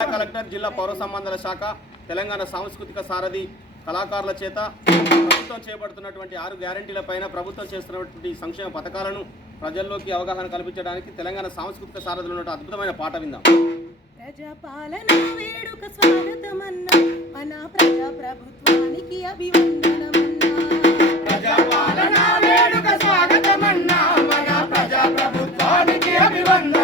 జిల్లా కలెక్టర్ జిల్లా పౌర సంబంధాల శాఖ తెలంగాణ సాంస్కృతిక సారథి కళాకారుల చేత ప్రభుత్వం చేపడుతున్నటువంటి ఆరు గ్యారంటీల పైన ప్రభుత్వం చేస్తున్నటువంటి సంక్షేమ పథకాలను ప్రజల్లోకి అవగాహన కల్పించడానికి తెలంగాణ సాంస్కృతిక సారథులు ఉన్న అద్భుతమైన పాట విందాం. ప్రజాపాలన వేడుక స్వాగతమన్నా మన ప్రజా ప్రభుత్వానికి అభివందనమన్నా. ప్రజాపాలన వేడుక స్వాగతమన్నా మన ప్రజా ప్రభుత్వానికి అభివందనమన్నా.